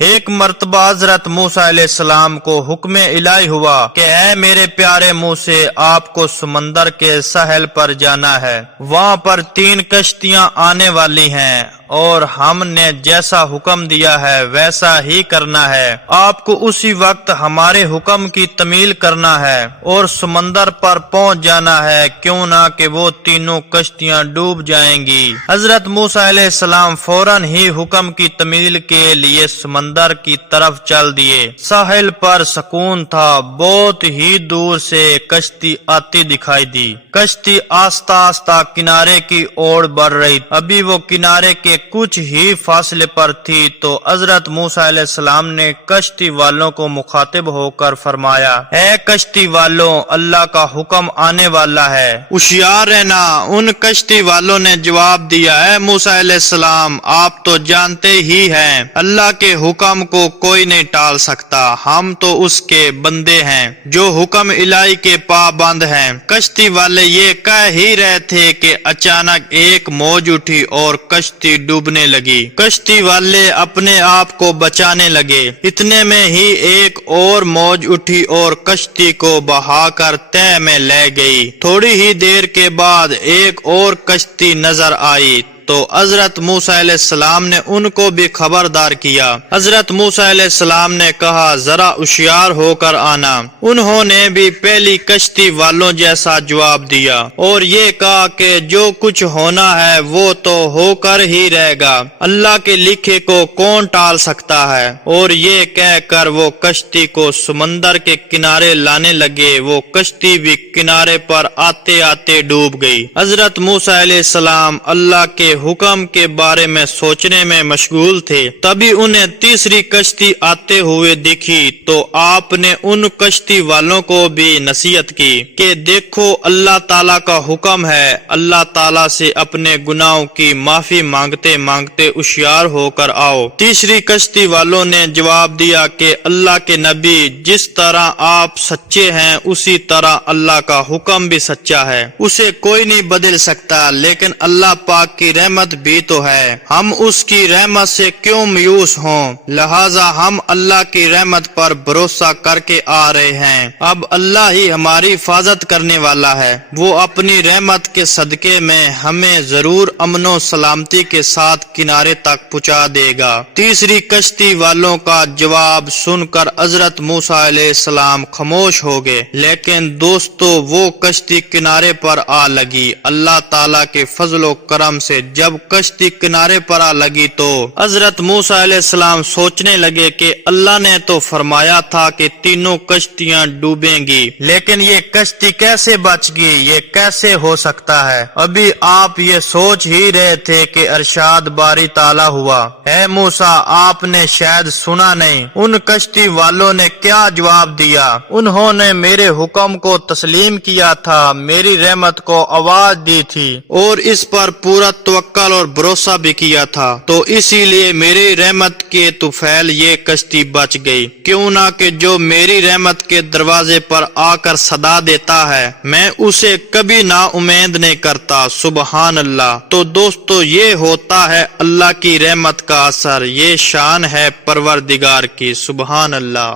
ایک مرتبہ حضرت موسیٰ علیہ السلام کو حکم الہی ہوا کہ اے میرے پیارے موسیٰ، آپ کو سمندر کے ساحل پر جانا ہے، وہاں پر 3 کشتیاں آنے والی ہیں اور ہم نے جیسا حکم دیا ہے ویسا ہی کرنا ہے۔ آپ کو اسی وقت ہمارے حکم کی تعمیل کرنا ہے اور سمندر پر پہنچ جانا ہے، کیوں نہ کہ وہ تینوں کشتیاں ڈوب جائیں گی۔ حضرت موسیٰ علیہ السلام فوراً ہی حکم کی تعمیل کے لیے سمندر کی طرف چل دیے۔ ساحل پر سکون تھا، بہت ہی دور سے کشتی آتی دکھائی دی۔ کشتی آہستہ آہستہ کنارے کی اور بڑھ رہی، ابھی وہ کنارے کے کچھ ہی فاصلے پر تھی تو حضرت موسیٰ علیہ السلام نے کشتی والوں کو مخاطب ہو کر فرمایا، اے کشتی والوں، اللہ کا حکم آنے والا ہے، ہوشیار رہنا۔ ان کشتی والوں نے جواب دیا، اے موسیٰ علیہ السلام، آپ تو جانتے ہی ہیں اللہ کے حکم کو کوئی نہیں ٹال سکتا، ہم تو اس کے بندے ہیں جو حکم الہی کے پابند ہیں۔ کشتی والے یہ کہہ ہی رہے تھے کہ اچانک ایک موج اٹھی اور کشتی ڈوبنے لگی۔ کشتی والے اپنے آپ کو بچانے لگے، اتنے میں ہی ایک اور موج اٹھی اور کشتی کو بہا کر تہہ میں لے گئی۔ تھوڑی ہی دیر کے بعد ایک اور کشتی نظر آئی تو حضرت موسیٰ علیہ السلام نے ان کو بھی خبردار کیا۔ حضرت موسیٰ علیہ السلام نے کہا، ذرا ہوشیار ہو کر آنا۔ انہوں نے بھی پہلی کشتی والوں جیسا جواب دیا اور یہ کہا کہ جو کچھ ہونا ہے وہ تو ہو کر ہی رہے گا، اللہ کے لکھے کو کون ٹال سکتا ہے۔ اور یہ کہہ کر وہ کشتی کو سمندر کے کنارے لانے لگے۔ وہ کشتی بھی کنارے پر آتے آتے ڈوب گئی۔ حضرت موسیٰ علیہ السلام اللہ کے حکم کے بارے میں سوچنے میں مشغول تھے، تبھی انہیں تیسری کشتی آتے ہوئے دکھی تو آپ نے ان کشتی والوں کو بھی نصیحت کی کہ دیکھو، اللہ تعالیٰ کا حکم ہے، اللہ تعالیٰ سے اپنے گناہوں کی معافی مانگتے مانگتے ہوشیار ہو کر آؤ۔ تیسری کشتی والوں نے جواب دیا کہ اللہ کے نبی، جس طرح آپ سچے ہیں اسی طرح اللہ کا حکم بھی سچا ہے، اسے کوئی نہیں بدل سکتا، لیکن اللہ پاک کی رحمت بھی تو ہے، ہم اس کی رحمت سے کیوں مایوس ہوں، لہذا ہم اللہ کی رحمت پر بھروسہ کر کے آ رہے ہیں۔ اب اللہ ہی ہماری حفاظت کرنے والا ہے، وہ اپنی رحمت کے صدقے میں ہمیں ضرور امن و سلامتی کے ساتھ کنارے تک پہنچا دے گا۔ تیسری کشتی والوں کا جواب سن کر حضرت موسیٰ علیہ السلام خاموش ہو گئے، لیکن دوستو وہ کشتی کنارے پر آ لگی۔ اللہ تعالیٰ کے فضل و کرم سے جب کشتی کنارے پر آ لگی تو حضرت موسیٰ علیہ السلام سوچنے لگے کہ اللہ نے تو فرمایا تھا کہ تینوں کشتیاں ڈوبیں گی، لیکن یہ کشتی کیسے بچ گئی، یہ کیسے ہو سکتا ہے؟ ابھی آپ یہ سوچ ہی رہے تھے کہ ارشاد باری تعالیٰ ہوا، اے موسیٰ، آپ نے شاید سنا نہیں ان کشتی والوں نے کیا جواب دیا۔ انہوں نے میرے حکم کو تسلیم کیا تھا، میری رحمت کو آواز دی تھی اور اس پر پورا توکل اور بھروسہ بھی کیا تھا، تو اسی لیے میری رحمت کے طفیل یہ کشتی بچ گئی۔ کیوں نہ کہ جو میری رحمت کے دروازے پر آ کر صدا دیتا ہے میں اسے کبھی نا امید نہیں کرتا۔ سبحان اللہ۔ تو دوستو یہ ہوتا ہے اللہ کی رحمت کا اثر، یہ شان ہے پروردگار کی۔ سبحان اللہ۔